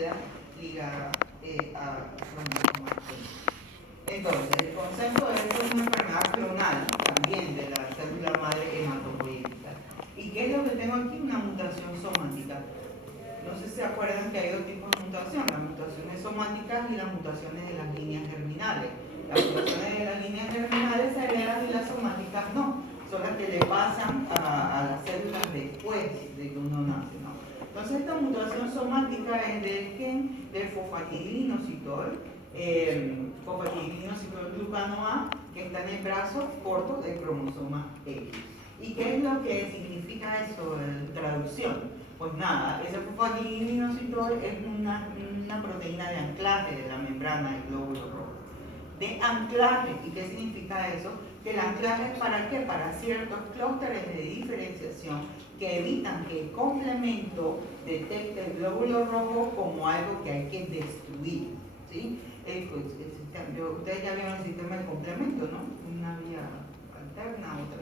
comprometida ligada a cromosoma X. Entonces, el concepto de esto es una enfermedad clonal también de la célula madre hematopoyética. ¿Y qué es lo que tengo aquí? Una mutación somática. No sé si se acuerdan que hay dos tipos de mutación, las mutaciones somáticas y las mutaciones de las líneas germinales. Las mutaciones de las líneas germinales se heredan y las somáticas no, son las que le pasan a las células después de que uno nace, ¿no? Entonces esta mutación somática es del gen del fosfatidilinositol, fosfatidilinositol-glucano A, que está en el brazo corto del cromosoma X. ¿Y qué es lo que significa eso en traducción? Pues nada, ese fosfatidilinositol es una proteína de anclaje de la membrana del glóbulo rojo. De anclaje, ¿y qué significa eso? Que el anclaje es para qué? Para ciertos clústeres de diferenciación que evitan que el complemento detecte el glóbulo rojo como algo que hay que destruir, ¿sí? Ustedes ya vieron el sistema de complemento, ¿no? Una vía alterna, otra.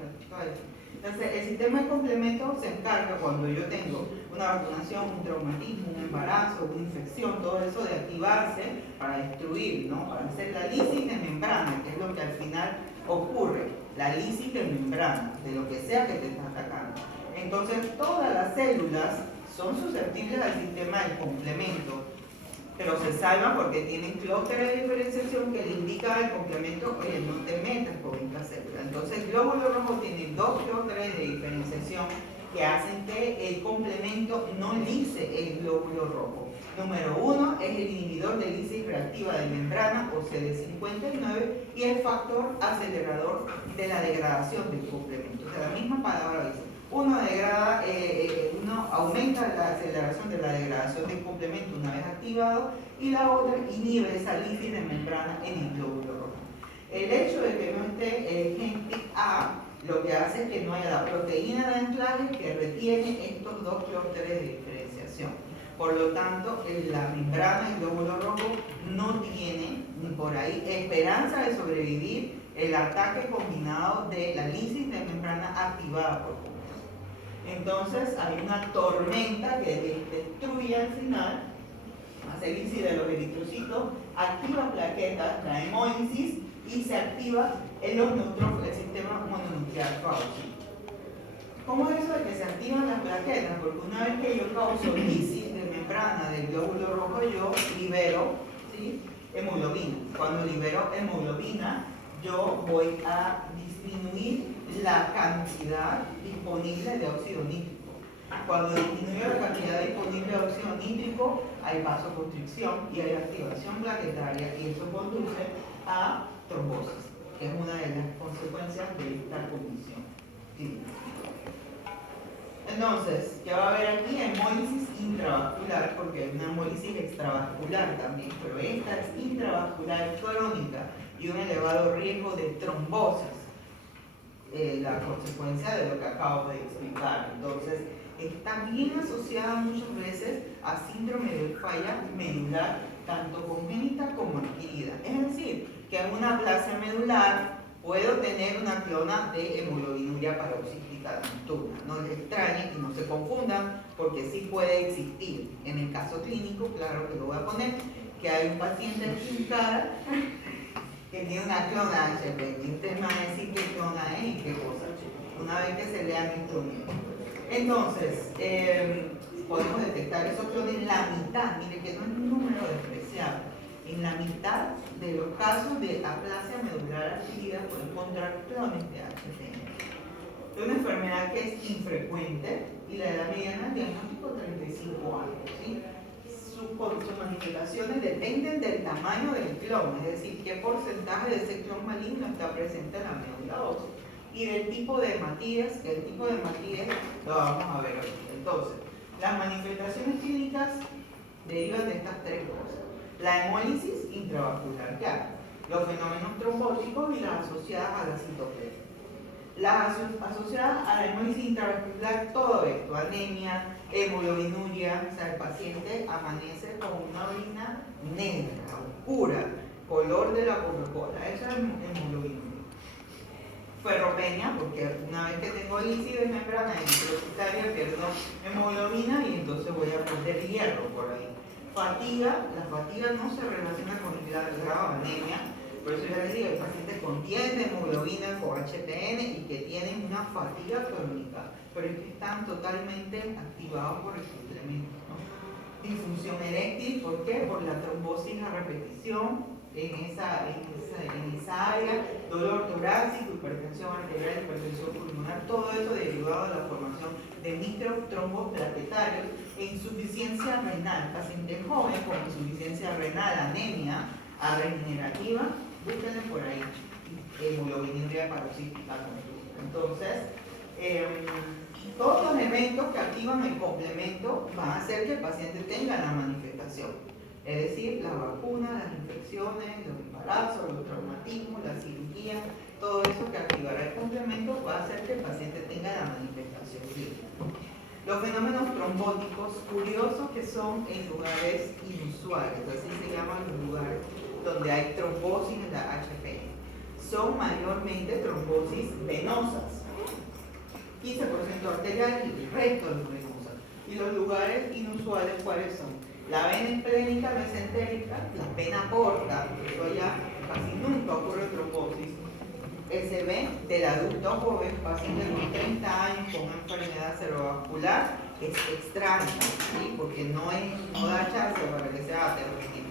Entonces, el sistema de complemento se encarga cuando yo tengo una vacunación, un traumatismo, un embarazo, una infección, todo eso de activarse para destruir, ¿no? Para hacer la lisis de membrana, que es lo que al final ocurre, la lisis de membrana, de lo que sea que te está atacando. Entonces, todas las células son susceptibles al sistema de complemento, pero se salvan porque tienen clústeres de diferenciación que le indican al complemento, oye, no te metas con esta célula. Entonces, el glóbulo rojo tiene dos clústeres de diferenciación que hacen que el complemento no lise el glóbulo rojo. Número uno es el inhibidor de lisis reactiva de membrana, o CD59, y el factor acelerador de la degradación del complemento. O sea, la misma palabra dice. Uno aumenta la aceleración de la degradación del complemento una vez activado, y la otra inhibe esa lisis de membrana en el glóbulo rojo. El hecho de que no esté el gen TIC-A lo que hace es que no haya la proteína de anclaje que retiene estos dos clústeres de diferenciación. Por lo tanto, la membrana del glóbulo rojo no tiene ni por ahí esperanza de sobrevivir el ataque combinado de la lisis de membrana activada por completo. Entonces hay una tormenta que destruye al final, hace lisis de los eritrocitos, activa plaquetas, la hemólisis, y se activa en los neutrófilos, el sistema mononuclear Fauci. ¿Cómo es eso de que se activan las plaquetas? Porque una vez que yo causo lisis de membrana del glóbulo rojo, yo libero, ¿sí?, hemoglobina. Cuando libero hemoglobina, yo voy a disminuir la cantidad disponible de óxido nítrico. Cuando disminuyo la cantidad disponible de óxido nítrico, hay vasoconstricción y hay activación plaquetaria, y eso conduce a trombosis, que es una de las consecuencias de esta condición. Sí. Entonces, ya va a haber aquí hemólisis intravascular, porque hay una hemólisis extravascular también, pero esta es intravascular crónica y un elevado riesgo de trombosis, la consecuencia de lo que acabo de explicar. Entonces, está bien asociada muchas veces a síndrome de falla medular, tanto congénita como adquirida. Es decir, que en una aplasia medular puedo tener una clona de hemoglobinuria paroxística nocturna. No les extrañe y no se confundan, porque sí puede existir. En el caso clínico, claro que lo voy a poner, que hay un paciente aquí en cara que tiene una clona HP, y usted me va a decir qué clona es y qué cosa, una vez que se lea el instrumento. Entonces, podemos detectar esos clones en la mitad, mire que no es un número despreciable. En la mitad de los casos de aplasia medular adquirida pueden encontrar clones de HTN. Es una enfermedad que es infrecuente y la edad mediana de diagnóstico 35 años. ¿Sí? Sus manifestaciones dependen del tamaño del clon, es decir, qué porcentaje de ese clon maligno está presente en la médula ósea, y del tipo de hematías, que el tipo de hematías lo vamos a ver hoy. Entonces, las manifestaciones clínicas derivan de estas tres cosas: la hemólisis intravascular, ya, los fenómenos trombóticos y las asociadas a la citopenia. Las asociadas a la hemólisis intravascular, todo esto, anemia, hemoglobinuria, o sea, el paciente amanece con una orina negra, oscura, color de la Coca-Cola, esa es hemoglobinuria. Ferropenia, porque una vez que tengo lisis de membrana eritrocitaria pierdo hemoglobina y entonces voy a perder hierro por ahí. fatiga, la fatiga no se relaciona con el grado de anemia, por eso yo les digo, el paciente contiene hemoglobina con HPN y que tienen una fatiga crónica, pero es que están totalmente activados por el suplemento, ¿no? Disfunción eréctil, ¿por qué? Por la trombosis a repetición en esa área, dolor torácico, hipertensión arterial, hipertensión pulmonar, todo eso derivado de la formación de microtrombos plaquetarios e insuficiencia renal, paciente joven con insuficiencia renal, anemia regenerativa, búsquenle por ahí, hemoglobina paroxística. Entonces, todos los eventos que activan el complemento van a hacer que el paciente tenga la manifestación. Es decir, la vacuna, las infecciones, los embarazos, los traumatismos, la cirugía, todo eso que activará el complemento va a hacer que el paciente tenga la manifestación clínica. Los fenómenos trombóticos curiosos que son en lugares inusuales, así se llaman los lugares donde hay trombosis en la HPN. Son mayormente trombosis venosas, 15% arterial y el resto de venosas. Y los lugares inusuales, ¿cuáles son? La vena esplénica mesentérica, la vena porta, eso allá casi nunca ocurre trombosis. SB del adulto joven, paciente con 30 años con una enfermedad cerebrovascular, es extraña, ¿sí? Porque no da chance para que sea aterrorismo.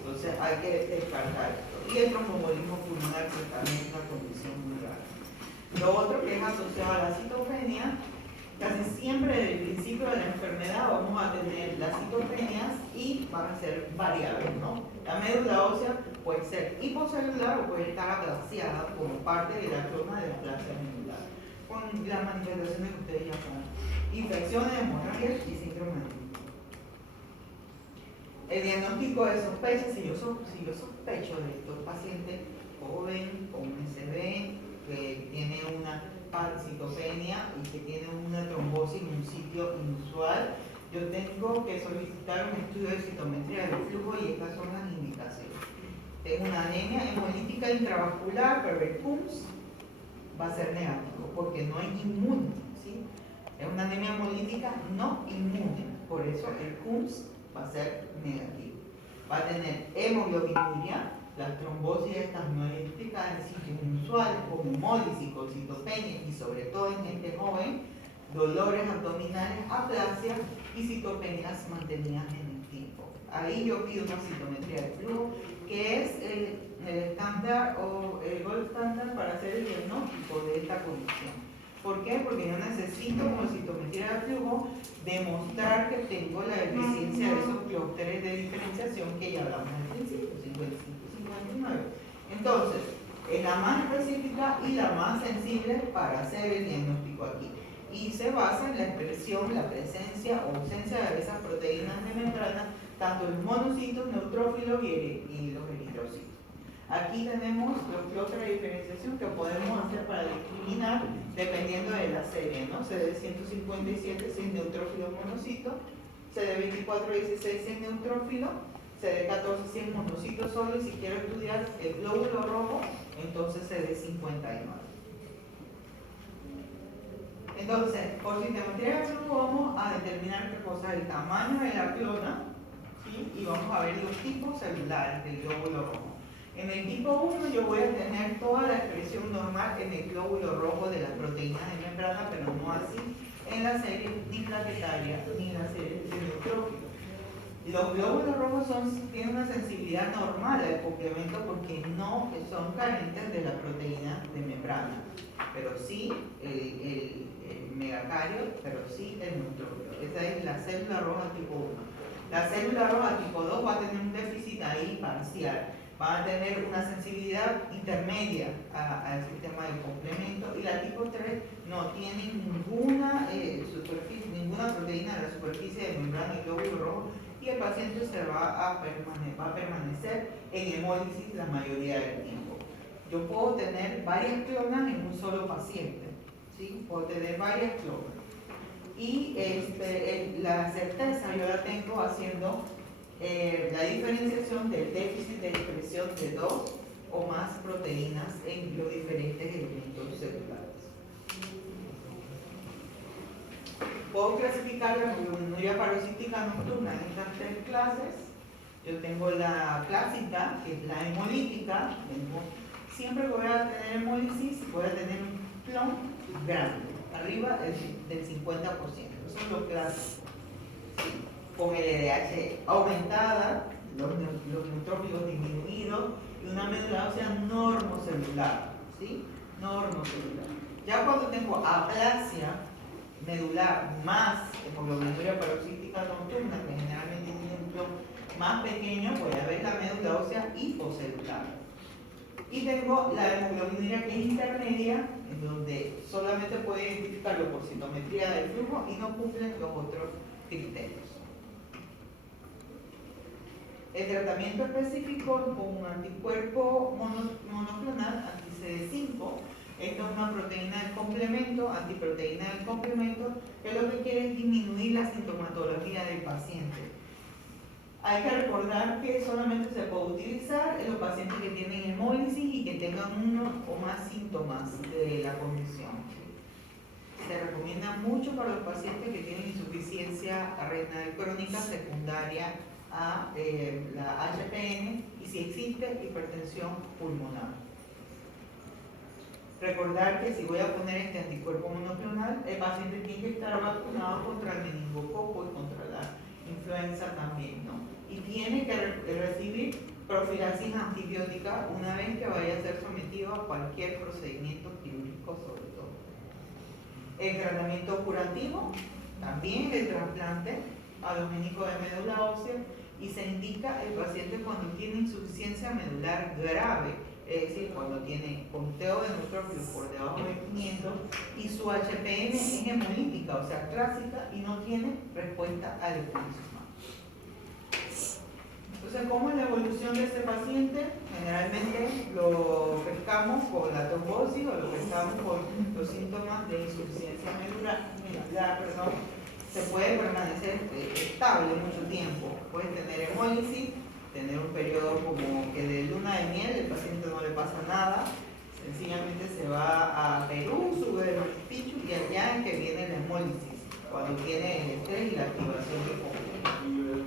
Entonces hay que descartar esto. Y el tromboembolismo pulmonar, que también es una condición muy rara. Lo otro que es asociado a la citopenia, casi siempre desde el principio de la enfermedad vamos a tener las citopenias y van a ser variables, ¿no? La médula ósea puede ser hipocelular o puede estar aplasia como parte de la clona de la aplasia medular, con las manifestaciones que ustedes ya saben: infecciones, hemorragias y síndrome de Down. El diagnóstico de sospecha, si yo sospecho de estos pacientes joven con SB que tiene una citopenia y que tiene una trombosis en un sitio inusual, yo tengo que solicitar un estudio de citometría del flujo y estas son las indicaciones. Tengo una anemia hemolítica intravascular, pero el CUMS va a ser negativo porque no hay inmune, ¿sí? Es una anemia hemolítica no inmune, por eso el CUMS va a ser negativo. Va a tener hemoglobinuria, las trombosis estas no identificadas en sitios inusuales como hemólisis, con citopenia y sobre todo en gente joven, dolores abdominales, aplasia y citopenias mantenidas en el tiempo. Ahí yo pido una citometría de flujo, que es el estándar o el gold standard para hacer el diagnóstico de esta condición. ¿Por qué? Porque yo necesito, con citometría de flujo, demostrar que tengo la deficiencia de esos clústeres de diferenciación que ya hablamos al principio, 55-59. Entonces, es la más específica y la más sensible para hacer el diagnóstico aquí. Y se basa en la expresión, la presencia o ausencia de esas proteínas de membrana, tanto los monocitos, neutrófilos y los eritrocitos. Aquí tenemos los clústeres de diferenciación que podemos hacer para discriminar dependiendo de la serie, ¿no? CD157 si es neutrófilo monocito, CD2416 si es neutrófilo, CD14 si es monocito solo, y si quiero estudiar el glóbulo rojo, entonces CD59. Entonces, por citometría de flujo vamos a determinar qué cosa es el tamaño de la clona, ¿sí? Y vamos a ver los tipos celulares del glóbulo rojo. En el tipo 1 yo voy a tener toda la expresión normal en el glóbulo rojo de las proteínas de membrana, pero no así en la serie ni plaquetaria ni en la serie de neutrófilos. Los glóbulos rojos tienen una sensibilidad normal al complemento porque no son carentes de la proteína de membrana, pero sí el megacario, pero sí el neutrófilo. Esa es la célula roja tipo 1. La célula roja tipo 2 va a tener un déficit ahí parcial, va a tener una sensibilidad intermedia al sistema de complemento, y la tipo 3 no tiene ninguna proteína de la superficie de membrana y glóbulo rojo, y el paciente va a permanecer en hemólisis la mayoría del tiempo. Yo puedo tener varias clonas en un solo paciente, ¿sí? Puedo tener varias clonas. Y la certeza yo la tengo haciendo la diferenciación del déficit de expresión de 2 o más proteínas en los diferentes elementos celulares. puedo clasificar la hemoglobina paroxística nocturna en estas tres clases. Yo tengo la clásica, que es la hemolítica. Siempre que voy a tener hemólisis, voy a tener un plom grande, arriba del 50%. Eso es lo clásico. Con LDH aumentada, los neutrófilos disminuidos y una médula ósea normocelular. ¿Sí? Normocelular. Ya cuando tengo aplasia medular más hemoglobina paroxística nocturna, que generalmente tiene un plom más pequeño, voy a ver la médula ósea hipocelular. Y tengo la hemoglobina que es intermedia, en donde solamente puedo identificarlo por citometría del flujo y no cumplen los otros criterios. El tratamiento específico con un anticuerpo monoclonal anti-CD5. Esto es una proteína del complemento, antiproteína del complemento, que lo que quiere es disminuir la sintomatología del paciente. Hay que recordar que solamente se puede utilizar en los pacientes que tienen hemólisis y que tengan uno o más síntomas de la condición. Se recomienda mucho para los pacientes que tienen insuficiencia renal crónica secundaria a la HPN y si existe hipertensión pulmonar. Recordar que si voy a poner este anticuerpo monoclonal, el paciente tiene que estar vacunado contra el meningococo y contra la influenza también, ¿no? Y tiene que recibir profilaxis antibiótica una vez que vaya a ser sometido a cualquier procedimiento quirúrgico, sobre todo. El tratamiento curativo, también el trasplante alogénico de médula ósea, y se indica el paciente cuando tiene insuficiencia medular grave, es decir, cuando tiene conteo de neutrófilos por debajo de 500 y su HPN es hemolítica, o sea, clásica, y no tiene respuesta al eculizumab. Entonces, ¿cómo es la evolución de este paciente? Generalmente lo pescamos con la trombosis o lo pescamos con los síntomas de insuficiencia medular, se puede permanecer estable mucho tiempo. Puede tener hemólisis, tener un periodo como que de luna de miel, el paciente no le pasa nada, sencillamente se va a Perú, sube el pichu y allá es que viene la hemólisis, cuando tiene el estrés y la activación del complejo.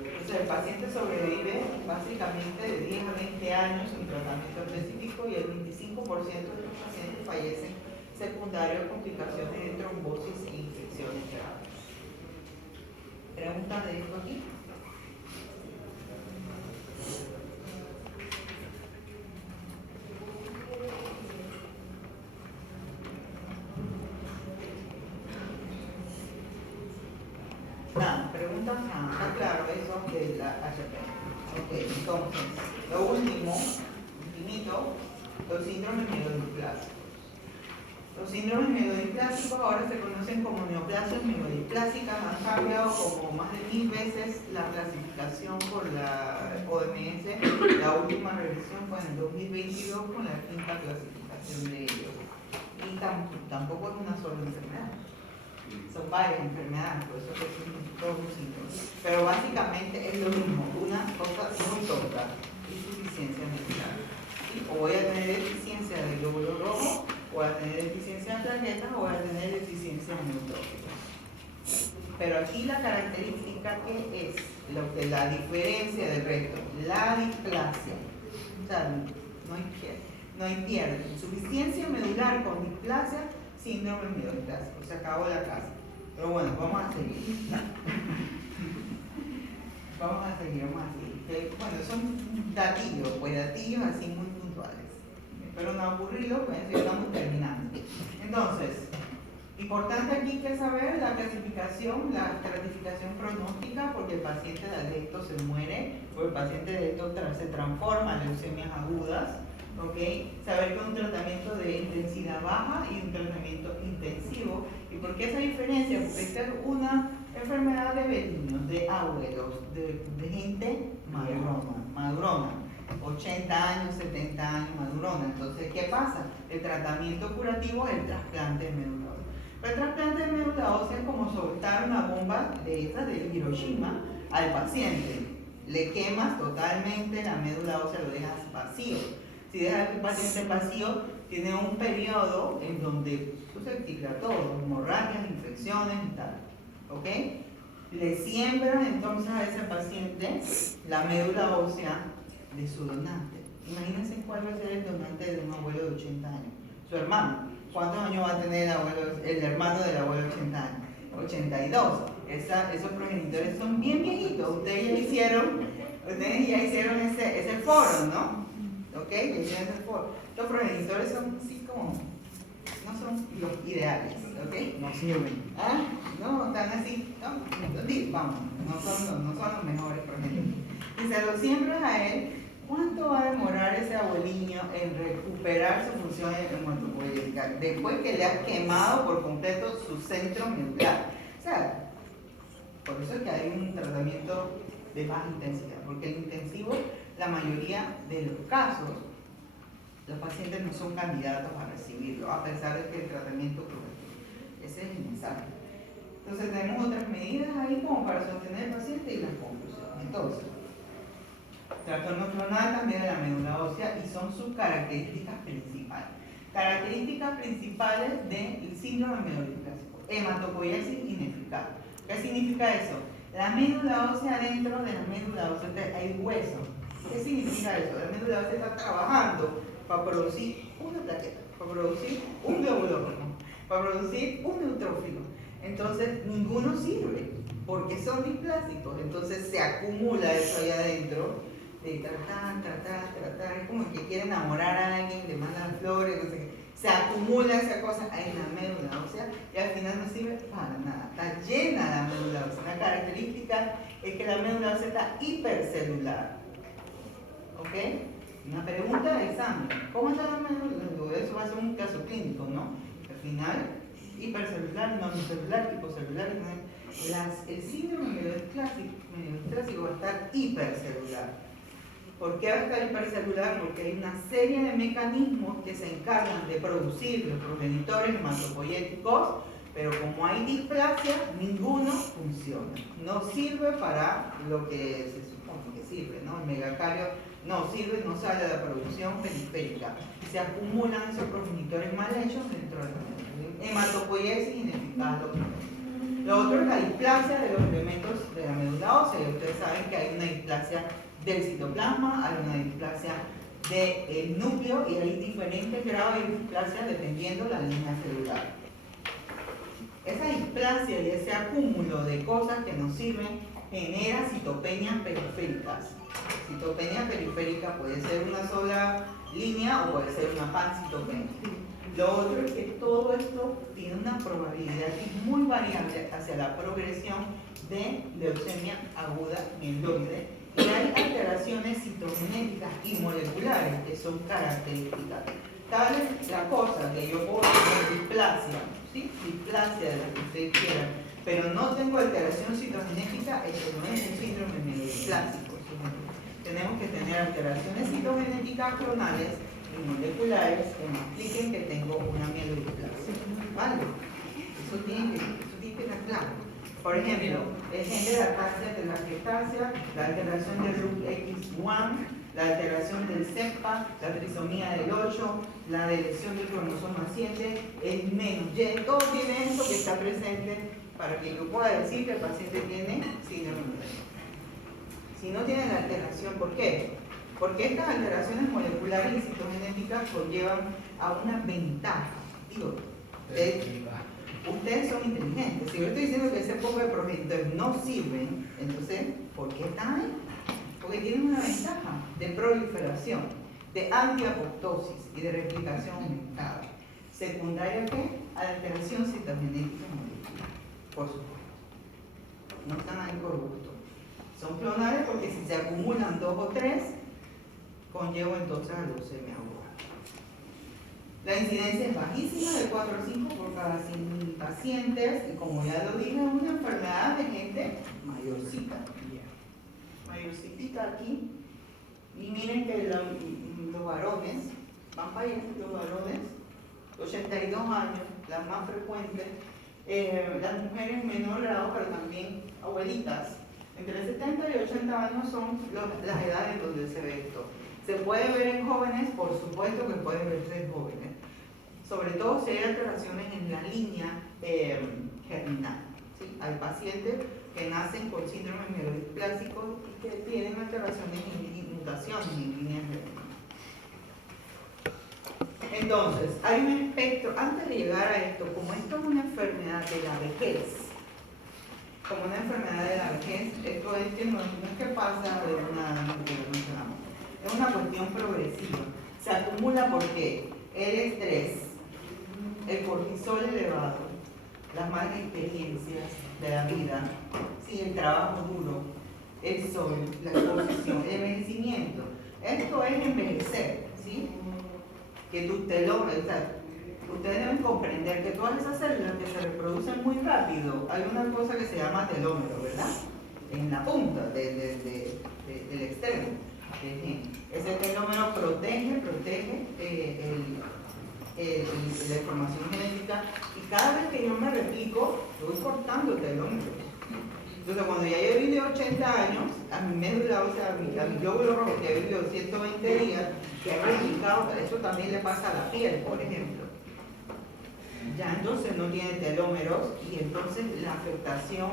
Entonces el paciente sobrevive básicamente de 10 a 20 años en tratamiento específico y el 25% de los pacientes fallecen secundarios a complicaciones de trombosis e infecciones graves. ¿Preguntas de esto aquí? Nada, preguntas, está claro eso de la HP. Ok, entonces, lo último, los síndromes megadisplásicos. Los síndromes megadisplásicos ahora se conocen como neoplasias megadisplásicas, han cambiado como más de 1000 veces la clasificación por la OMS. La última revisión fue en el 2022 con la 5ª clasificación de ellos. Y tampoco es una sola enfermedad. Son varias enfermedades, por eso que son todos los síntomas. Pero básicamente es lo mismo, una cosa muy tonta, insuficiencia medular. ¿Sí? O voy a tener deficiencia de glóbulo rojo, o voy a tener deficiencia de plaquetas, o voy a tener deficiencia de neutrófilos. Pero aquí la característica que es la diferencia del resto, la displasia. O sea, no hay pierde. Insuficiencia medular con displasia, síndrome megadisplásicos. Se acabó la clase. Pero bueno, vamos a seguir. Vamos a seguir. Bueno, son datillos, pues datillos así muy puntuales. Espero no aburrido, pues ya estamos terminando. Entonces, importante aquí que saber la clasificación, la estratificación pronóstica, porque el paciente de esto se muere, porque el paciente de esto se transforma en leucemias agudas. ¿Okay? Saber que un tratamiento de intensidad baja y un tratamiento intensivo. ¿Y por qué esa diferencia? Porque esta es una enfermedad de vecinos, de abuelos, de gente madurona, 80 años, 70 años madurona. Entonces, ¿qué pasa? El tratamiento curativo es el trasplante de médula ósea. El trasplante de médula ósea es como soltar una bomba de esas de Hiroshima al paciente. Le quemas totalmente la médula ósea, lo dejas vacío. Si dejas el paciente vacío, tiene un periodo en donde se tira todo, hemorragias, infecciones y tal. ¿ok? Le siembran entonces a ese paciente la médula ósea de su donante. Imagínense cuál va a ser el donante de un abuelo de 80 años. Su hermano. ¿Cuántos años va a tener el hermano del abuelo de 80 años? 82. Esos progenitores son bien viejitos. Ustedes ya hicieron ese foro, ¿no? ¿Ok? Ya hicieron ese foro. Los progenitores son así como, no son los ideales, ¿ok? No sirven. ¿Ah? No, están así, vamos, no son los mejores progenitores. Y se lo siembran a él. ¿Cuánto va a demorar ese abueliño en recuperar su función hematopoyética después que le has quemado por completo su centro medular? O sea, por eso es que hay un tratamiento de baja intensidad, porque el intensivo, la mayoría de los casos, los pacientes no son candidatos a recibirlo, a pesar de que el tratamiento progresa. Ese es el mensaje. Entonces tenemos otras medidas ahí como para sostener al paciente y las conclusiones. Entonces, trastorno clonal también de la médula ósea y son sus características principales. Características principales del síndrome meduloesplásico. Hematopoiesis ineficaz. ¿Qué significa eso? La médula ósea, dentro de la médula ósea hay hueso. ¿Qué significa eso? La médula ósea está trabajando para producir una plaqueta, para producir un glóbulo rojo, para producir un neutrófilo. Entonces, ninguno sirve porque son displásicos. Entonces, se acumula eso ahí adentro. De tratar, es como que quiere enamorar a alguien, le mandan flores, no sé qué. Se acumula esa cosa en la médula ósea y al final no sirve para nada. Está llena la médula ósea. Una característica es que la médula ósea está hipercelular. ¿Ok? Una pregunta de examen. ¿Cómo está la médula? Eso va a ser un caso clínico, ¿no? Al final, hipercelular, no celular, hipocelular. El síndrome meduloesplásico va a estar hipercelular. ¿Por qué va a estar hipercelular? Porque hay una serie de mecanismos que se encargan de producir los progenitores hematopoyéticos, pero como hay displasia, ninguno funciona. No sirve para lo que se supone que sirve, ¿no? El megacario no sirve, no sale de la producción periférica. Se acumulan esos progenitores mal hechos dentro de la hematopoiesis ineficaz. Lo otro es la displasia de los elementos de la médula ósea. Y ustedes saben que hay una displasia del citoplasma, hay una displasia del núcleo y hay diferentes grados de displasia dependiendo de la línea celular. Esa displasia y ese acúmulo de cosas que nos sirven genera citopenias periféricas. Citopenia periférica puede ser una sola línea o puede ser una pancitopenia. Lo otro es que todo esto tiene una probabilidad muy variable hacia la progresión de leucemia aguda mieloide. Y hay alteraciones citogenéticas y moleculares que son características. Tal es la cosa que yo puedo tener displasia, ¿sí? Displasia de la que ustedes quieran, pero no tengo alteración citogenética, eso no es un síndrome meduloesplásico. Tenemos que tener alteraciones citogenéticas clonales y moleculares que me expliquen que tengo una mielodisplasia. ¿Vale? Eso tiene que estar claro. Por ejemplo, el gen de la lactasia, la alteración del RUC-X1, la alteración del CEPA, la trisomía del 8, la deleción del cromosoma 7, el -Y, todo tiene eso que está presente para que yo pueda decir que el paciente tiene síndrome meduloesplásico. Si no tiene la alteración, ¿por qué? Porque estas alteraciones moleculares y citogenéticas conllevan a una ventaja. Digo, ustedes son inteligentes. Si yo estoy diciendo que ese poco de progenitores no sirven, entonces, ¿por qué están ahí? Porque tienen una ventaja de proliferación, de antiapoptosis y de replicación aumentada. ¿Secundaria qué? A la alteración citogenética molecular, por supuesto. No están ahí por gusto. Son clonales porque si se acumulan 2 o 3, conllevo entonces a leucemia aguda. La incidencia es bajísima, de 4 a 5 por cada 100.000 pacientes, y como ya lo dije, es una enfermedad de gente mayorcita. Mayorcita aquí. Y miren que los varones, van para allá, los varones, 82 años, las más frecuentes, las mujeres en menor grado, pero también abuelitas. Entre 70 y 80 años son las edades donde se ve esto. ¿Se puede ver en jóvenes? Por supuesto que puede verse en jóvenes. Sobre todo si hay alteraciones en la línea germinal. ¿Sí? Hay pacientes que nacen con síndrome mielodisplásico y que tienen alteraciones y mutaciones en líneas de. Entonces, hay un espectro, antes de llegar a esto, como esto es una enfermedad de la vejez, como una enfermedad de la vejez, esto es que no es que pasa de una, es una cuestión progresiva. Se acumula porque el estrés, el cortisol elevado, las malas experiencias de la vida, sí, el trabajo duro, el sol, la exposición, el envejecimiento. Esto es envejecer, ¿sí? Que tus telomeros, o sea, ustedes deben comprender que todas esas células que se reproducen muy rápido, hay una cosa que se llama telómero, ¿verdad? En la punta del extremo. Ese telómero protege la información genética y cada vez que yo me replico, voy cortando telómeros. Entonces, cuando ya yo viví 80 años, a mi médula, o sea, a mi glóbulo rojo que ha vivido 120 días, que ha replicado, eso también le pasa a la piel, por ejemplo. Ya entonces no tiene telómeros y entonces la afectación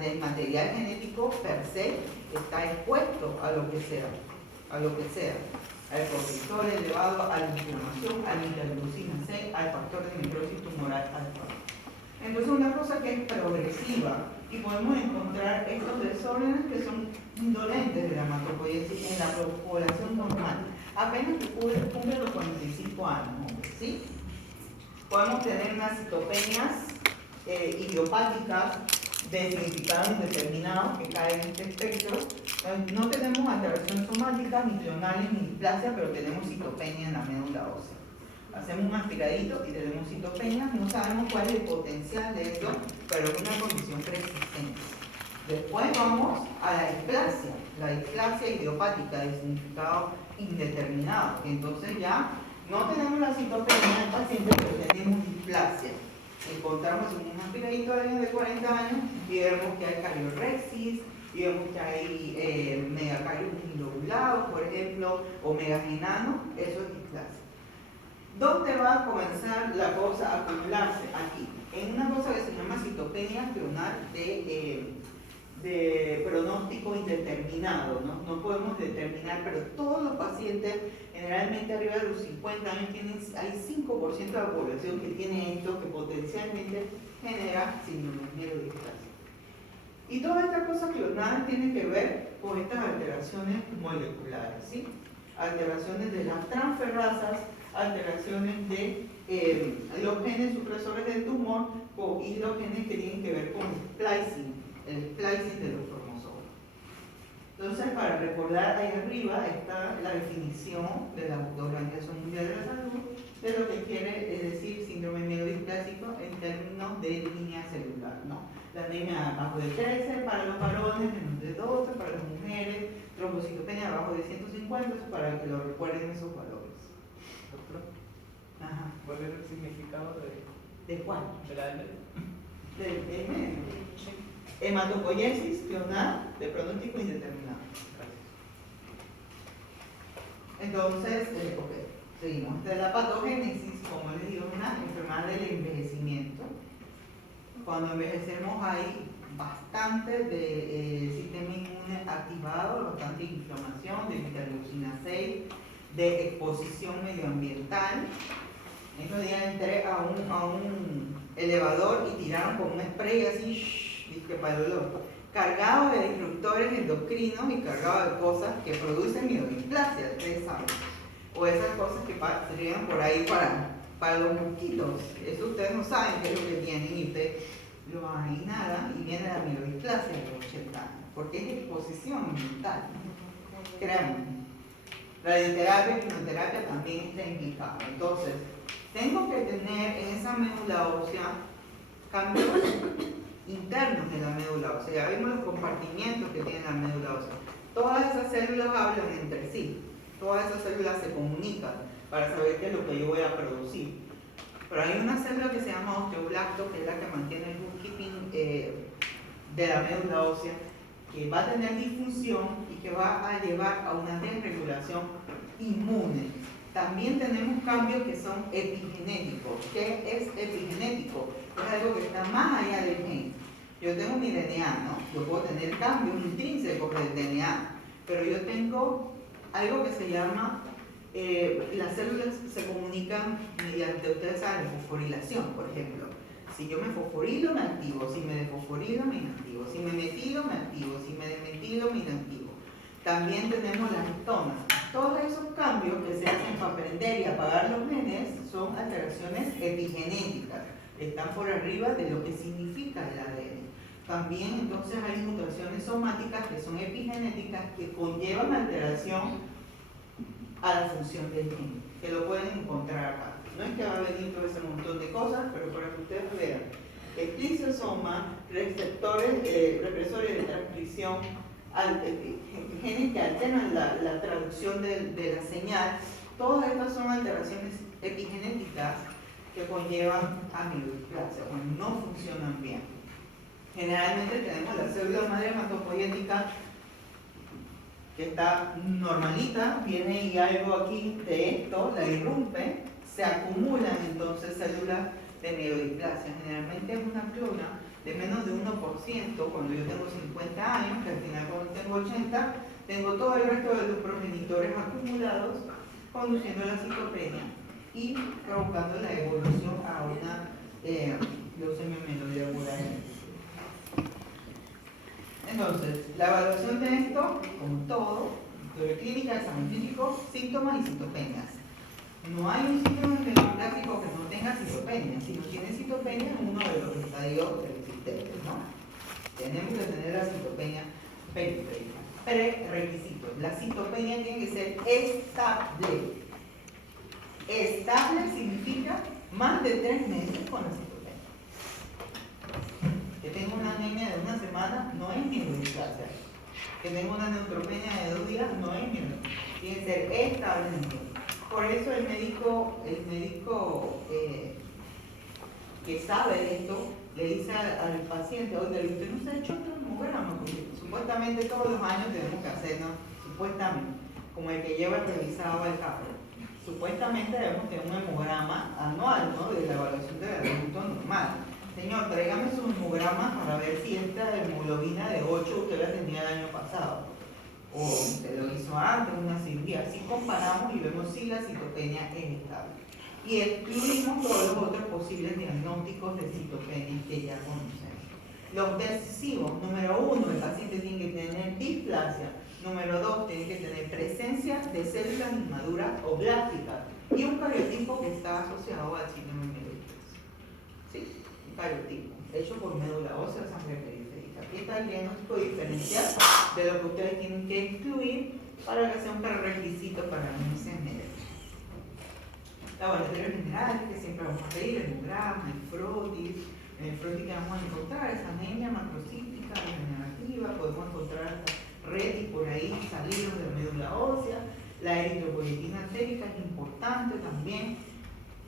del material genético per se está expuesto a lo que sea, al cortisol elevado, a la inflamación, a la interleucina 6, al factor de necrosis tumoral alfa. Entonces una cosa que es progresiva y podemos encontrar estos desórdenes que son indolentes de la hematopoiesis en la población normal, apenas que cumple los 45 años, ¿sí? Podemos tener unas citopenias idiopáticas de significado indeterminado que caen en este espectro. No tenemos alteración somática, ni clonales, ni displasia, pero tenemos citopenia en la médula ósea. Hacemos un aspiradito y tenemos citopenia, no sabemos cuál es el potencial de esto, pero es una condición preexistente. Después vamos a la displasia idiopática de significado indeterminado. Entonces ya no tenemos la citopenia del paciente, pero tenemos displasia. Encontramos un aspiradito de alguien de 40 años y vemos que hay cariorexis, y vemos que hay megacarios unilobulados, por ejemplo, o megagenanos, eso es displasia. ¿Dónde va a comenzar la cosa a acumularse? Aquí, en una cosa que se llama citopenia clonal de pronóstico indeterminado, ¿no? No podemos determinar, pero todos los pacientes, generalmente arriba de los 50 años, hay 5% de la población que tiene esto, que potencialmente genera síndrome mielodisplásico. Y toda esta cosa clonal tiene que ver con estas alteraciones moleculares, ¿sí? Alteraciones de las transferasas, alteraciones de los genes supresores del tumor y los genes que tienen que ver con el splicing de los cromosomas. Entonces, para recordar, ahí arriba está la definición de la Organización Mundial de la Salud de lo que quiere decir síndrome mielodisplásico en términos de línea celular, ¿no? La anemia abajo de 13 para los varones, menos de 12 para las mujeres, trombocitopenia abajo de 150, para que lo recuerden esos valores. Doctor, Ajá. ¿cuál es el significado ¿De cuál? de la M? Del medio. Hematopoiesis clonal de pronóstico indeterminado. Gracias. Entonces, seguimos. Esta es la patogénesis, como les digo, una enfermedad del envejecimiento. Cuando envejecemos hay bastante de sistema inmune activado, bastante inflamación, de interleucina 6, de exposición medioambiental. Estos días entré a un elevador y tiraron con un spray así, que para el olor, cargado de disruptores endocrinos y cargado de cosas que producen mielodisplasia, ustedes saben. O esas cosas que se llegan por ahí para los mosquitos. Eso ustedes no saben qué es lo que tienen y ustedes lo inhalan y viene la mielodisplasia de los 80 años, porque es exposición ambiental. Créanme. Radioterapia y quimioterapia también está implicada. Entonces, tengo que tener en esa médula ósea cambios internos de la médula ósea. Ya vimos los compartimientos que tiene la médula ósea. Todas esas células hablan entre sí. Todas esas células se comunican para saber qué es lo que yo voy a producir. Pero hay una célula que se llama osteoblasto, que es la que mantiene el bookkeeping de la médula ósea, que va a tener disfunción y que va a llevar a una desregulación inmune. También tenemos cambios que son epigenéticos. ¿Qué es epigenético? Es algo que está más allá del gen. Yo tengo mi DNA, ¿no? Yo puedo tener cambios intrínsecos del DNA, pero yo tengo algo que se llama, las células se comunican mediante, ustedes saben, fosforilación, por ejemplo. Si yo me fosforilo, me activo. Si me desfosforilo, me inactivo. Si me metilo, me activo. Si me desmetilo, me inactivo. También tenemos las histonas. Todos esos cambios que se hacen para prender y apagar los genes son alteraciones epigenéticas. Están por arriba de lo que significa el ADN. También entonces hay mutaciones somáticas que son epigenéticas que conllevan alteración a la función del gen, que lo pueden encontrar acá. No es que va a venir todo ese montón de cosas, pero para que ustedes vean. Esplicosoma, receptores, represores de transcripción, genes que alteran la traducción de la señal. Todas estas son alteraciones epigenéticas que conllevan a amiloidplasia, o no funcionan bien. Generalmente tenemos la célula madre hematopoyética que está normalita, viene y algo aquí de esto la irrumpe, se acumulan entonces células de amiloidplasia. Generalmente es una clona de menos de 1%, cuando yo tengo 50 años, que al final cuando tengo 80, tengo todo el resto de los progenitores acumulados, conduciendo a la citopenia y provocando la evolución a una leucemia mieloide aguda. Entonces, la evaluación de esto, como todo, historia clínica, examen físico, síntomas y citopenias. No hay un síndrome amiloidplásico que no tenga citopenia. Si no tiene citopenia, es uno de los estadios existentes, ¿no? Tenemos que tener la citopenia periférica. Prerequisitos. La citopenia tiene que ser estable. Estable significa más de 3 meses con la citopenia. Que tengo una anemia de una semana no es amiloidplasia. Que tengo una neutropenia de 2 días no es amiloidplasia. Tiene que ser estable. Por eso el médico que sabe de esto le dice al paciente: oiga, usted no se ha hecho otro hemograma, porque supuestamente todos los años tenemos que hacernos, supuestamente, como el que lleva el revisado al carro. Supuestamente debemos tener un hemograma anual, ¿no? De la evaluación del adulto normal. Señor, tráigame su hemograma para ver si esta hemoglobina de 8 usted la tenía el año pasado. O usted lo hizo antes, una cirugía. Así comparamos y vemos si la citopenia es estable. Y excluimos todos los otros posibles diagnósticos de citopenia que ya conocemos. Los decisivos: número 1, el paciente tiene que tener displasia. Número 2, tiene que tener presencia de células inmaduras o blásticas y un cariotipo que está asociado al síndrome mieloidplasia. ¿Sí? Un cariotipo hecho por médula ósea o sangre periférica. Aquí está el diagnóstico diferencial de lo que ustedes tienen que excluir para que sea un prerequisito para la NCMR. Laboratorios generales, que siempre vamos a pedir: el hemograma, el frotis. En el frotis que vamos a encontrar esa anemia macrocística, negativa, podemos encontrar hasta retis por ahí salidos de la médula ósea. La eritropoyetina sérica es importante también.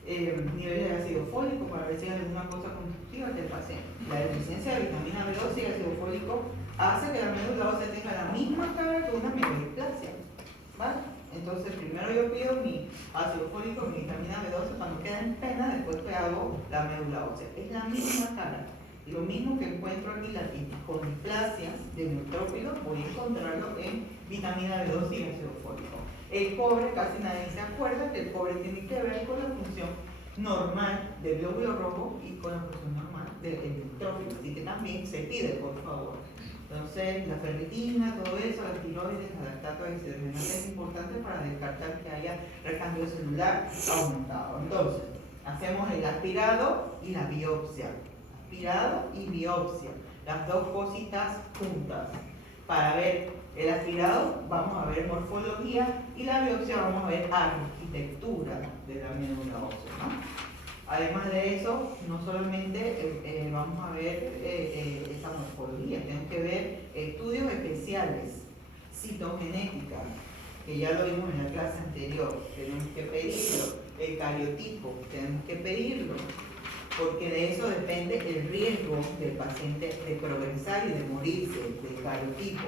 Niveles de ácido fólico para ver si hay alguna cosa constructiva del paciente. La deficiencia de vitamina B12 y ácido fólico hace que la médula ósea tenga la misma cara que una amiloidplasia, ¿vale? Entonces primero yo pido mi ácido fólico, mi vitamina B12 para no quedar en pena después que hago la médula ósea. Es la misma cara. Lo mismo que encuentro aquí, la displasia de neutrófilos, voy a encontrarlo en vitamina B12 y ácido fólico. El cobre, casi nadie se acuerda que el cobre tiene que ver con la función normal del glóbulo rojo y con la función normal del neutrófilo, así que también se pide, por favor. Entonces, la ferritina, todo eso, la tiroides, la lactato hidrogenasa es importante para descartar que haya recambio celular aumentado. Entonces, hacemos el aspirado y la biopsia. Aspirado y biopsia, las dos cositas juntas. Para ver el aspirado vamos a ver morfología y la biopsia vamos a ver arquitectura de la médula ósea, ¿no? Además de eso, no solamente vamos a ver esa morfología, tenemos que ver estudios especiales, citogenética, que ya lo vimos en la clase anterior, tenemos que pedirlo, el cariotipo, tenemos que pedirlo, porque de eso depende el riesgo del paciente de progresar y de morirse, del cariotipo.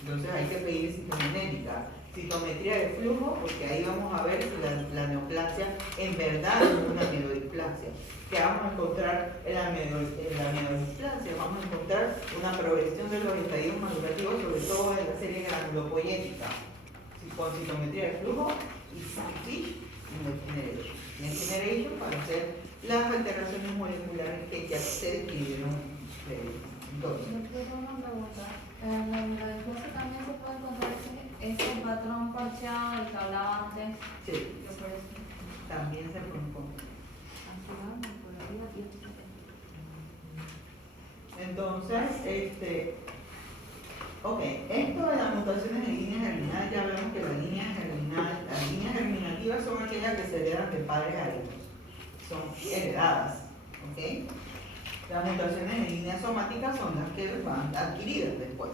Entonces hay que pedir citogenética. citometría de flujo, porque ahí vamos a ver si la neoplasia en verdad es una mielodisplasia. ¿Qué vamos a encontrar en la mielodisplasia? Vamos a encontrar una progresión de los estadios madurativos, sobre todo en la serie granulopoyética, con citometría de flujo y SAFISH y Net Generation. Net Generation para hacer las alteraciones moleculares que ya se describieron. Entonces, Yo tengo una pregunta. En la mielodisplasia también se puede encontrar ese patrón parcial del que hablaba antes. sí, Que por eso. también se compone. Así vamos, por arriba y otro. Entonces, ok, esto de las mutaciones en línea germinal, ya vemos que las líneas germinativas son aquellas que se heredan de padres a hijos, son heredadas, ok. Las mutaciones en líneas somáticas son las que van adquiridas después.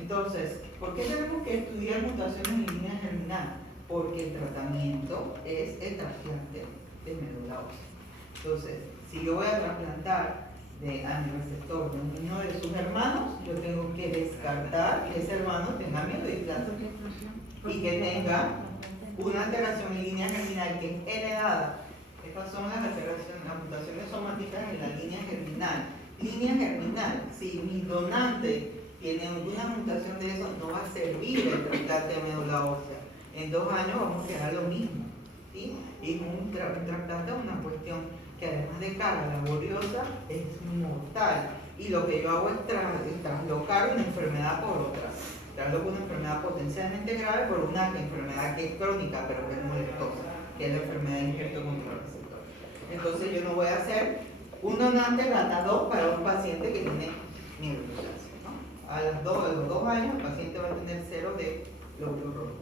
Entonces, ¿por qué tenemos que estudiar mutaciones en línea germinal? Porque el tratamiento es el trasplante de médula ósea. Entonces, si yo voy a trasplantar a mi receptor de uno de sus hermanos, yo tengo que descartar que ese hermano tenga mielodisplasia y que tenga una alteración en línea germinal que es heredada. Estas son las alteraciones, las mutaciones somáticas en la línea germinal. Línea germinal, si mi donante tiene alguna mutación de eso, no va a servir el trasplante de médula ósea. En 2 años vamos a quedar lo mismo, ¿sí? Y un trasplante es una cuestión que además de cara laboriosa es mortal, y lo que yo hago es traslocar una enfermedad por otra. Trasloco una enfermedad potencialmente grave por una enfermedad que es crónica pero que es molestosa, que es la enfermedad de injerto contra el receptor. Entonces yo no voy a hacer un donante gata-2 para un paciente que tiene mielodisplasia, ¿no? A los 2 años el paciente va a tener 0 de glóbulo rojo.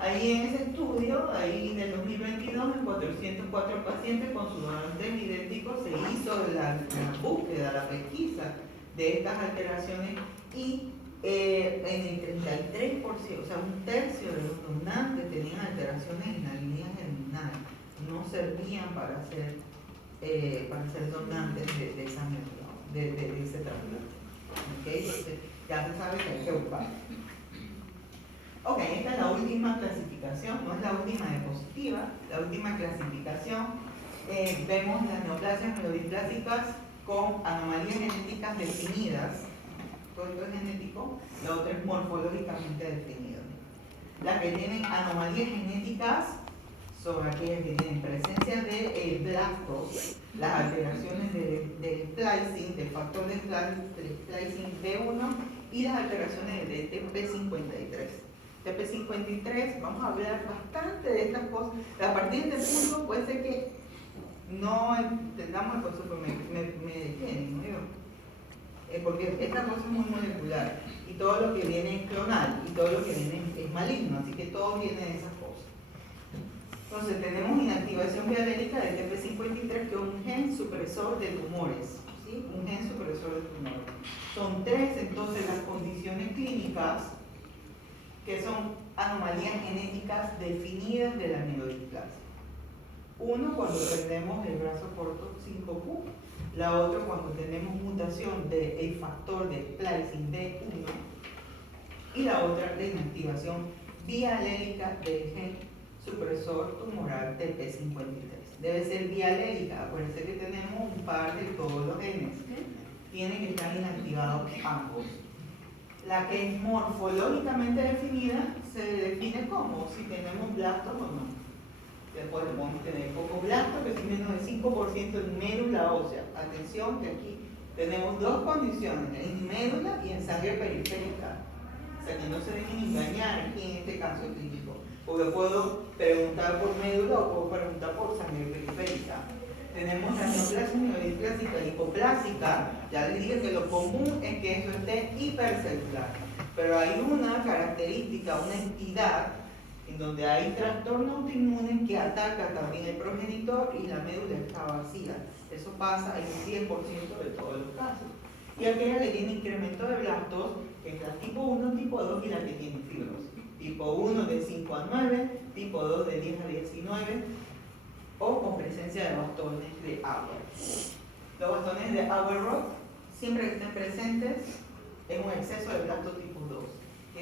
Ahí en ese estudio, ahí en el 2022, en 404 pacientes con sus donantes idénticos, se hizo la búsqueda, la pesquisa de estas alteraciones y en el 33%, o sea, 1/3 de los donantes tenían alteraciones en la línea germinal, no servían para ser donantes de esa médula, de ese trasplante. ¿Okay? Entonces, ya se sabe que hay que buscar. Ok, esta es la última clasificación, no es la última diapositiva, la última clasificación. Vemos las neoplasias mielodisplásicas con anomalías genéticas definidas. Todo esto es genético, lo otro es morfológicamente definido. Las que tienen anomalías genéticas son aquellas que tienen presencia de blastos, las alteraciones del splicing, del factor de splicing B1 y las alteraciones de TP53. TP53, vamos a hablar bastante de estas cosas. A partir de este punto puede ser que no entendamos el concepto, me detienen, ¿no? Porque esta cosa es muy molecular y todo lo que viene es clonal y todo lo que viene es maligno, así que todo viene de esas cosas. Entonces tenemos inactivación bialélica de TP53, que es un gen supresor de tumores, ¿sí? Un gen supresor de tumores. Son 3 entonces las condiciones clínicas que son anomalías genéticas definidas de la mielodisplasia. Uno, cuando perdemos el brazo corto 5Q, la otra cuando tenemos mutación del factor de splicing B1 y la otra de inactivación bialélica del gen supresor tumoral TP53. Debe ser bialélica, acuérdense que tenemos un par de todos los genes, tienen que estar inactivados ambos. La que es morfológicamente definida se define como si tenemos blastos o no. Después podemos tener pocos blastos, que es menos del 5% en médula ósea. Atención que aquí tenemos 2 condiciones, en médula y en sangre periférica. O sea que no se dejen engañar aquí en este caso clínico, porque puedo preguntar por médula o puedo preguntar por sangre periférica. Tenemos la neoplasia mielodisplástica hipoplásica. Ya les dije que lo común es que eso esté hipercelular, pero hay una característica, una entidad en donde hay trastorno autoinmune que ataca también el progenitor y la médula está vacía. Eso pasa en un 100% de todos los casos. Y aquella que tiene incremento de blastos es la tipo 1, tipo 2 y la que tiene fibrosis. Tipo 1 de 5 a 9, tipo 2 de 10 a 19, o con presencia de bastones de agua. Los bastones de Auer-Roth, siempre que estén presentes, es un exceso de blasto tipo 2.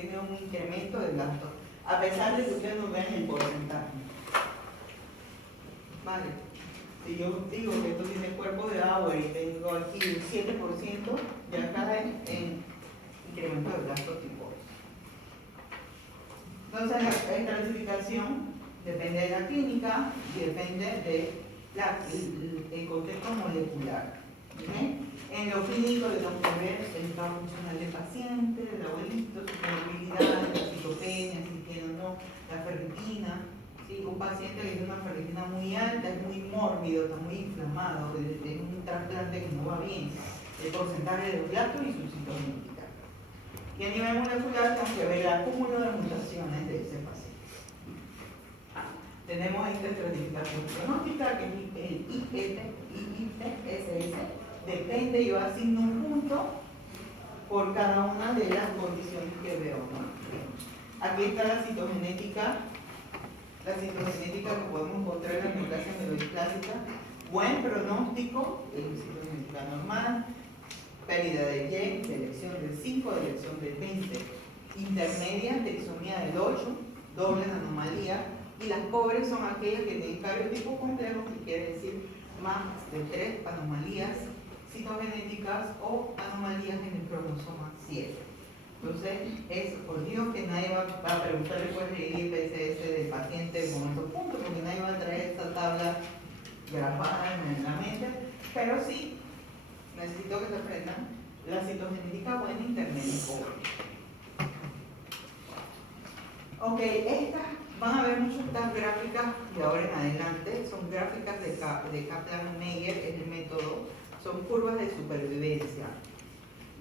tiene un incremento del gasto, a pesar de que ustedes no vean el porcentaje. Vale, si yo digo que esto tiene cuerpo de agua y tengo aquí un 7%, ya cae en incremento del gasto tipo. Entonces la estratificación depende de la clínica y depende del contexto molecular. ¿Okay? En lo clínico tenemos que ver el estado funcional del paciente, del abuelito, su comorbilidad, la citopenia, si tiene o no, la ferritina. ¿Sí? Un paciente que tiene una ferritina muy alta es muy mórbido, está muy inflamado, es un trasplante que no va bien. El porcentaje de los lácteos y su citogenética. Y a nivel molecular tenemos que ver el acúmulo de mutaciones de ese paciente. Tenemos esta estratificación pronóstica, que es el IPSS. Depende, yo asigno un punto por cada una de las condiciones que veo, ¿no? Aquí está la citogenética que podemos encontrar en la neoplasia mieloidiplásica. Buen pronóstico, citogenética normal, pérdida de Y, de elección del 5, de elección del 20. Intermedia, trisomía del 8, doble anomalía. Y las pobres son aquellas que tienen cariotipos complejos, que quiere decir más de 3 anomalías citogenéticas o anomalías en el cromosoma 7. Entonces, es por Dios que nadie va a preguntarle cuál es el IPSS del paciente con esos puntos, porque nadie va a traer esta tabla grabada en la mente, pero sí necesito que se aprendan la citogenética buena, intermedia y pobre. Ok, van a ver muchas estas gráficas de ahora en adelante, son gráficas de Kaplan-Meier, es el método, son curvas de supervivencia.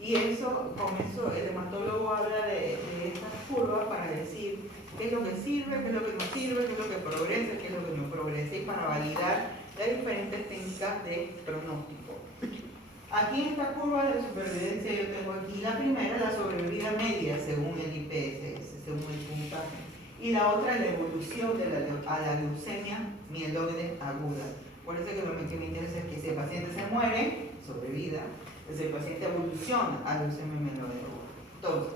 Y con eso el hematólogo habla de estas curvas para decir qué es lo que sirve, qué es lo que no sirve, qué es lo que progresa, qué es lo que no progresa, y para validar las diferentes técnicas de pronóstico. Aquí en esta curva de supervivencia yo tengo aquí la primera, la sobrevida media según el IPSS, según el puntaje. Y la otra, la evolución a la leucemia mieloide aguda. Por eso que lo que me interesa es que si el paciente se muere, sobrevida, si el paciente evoluciona a leucemia mieloide aguda. Entonces,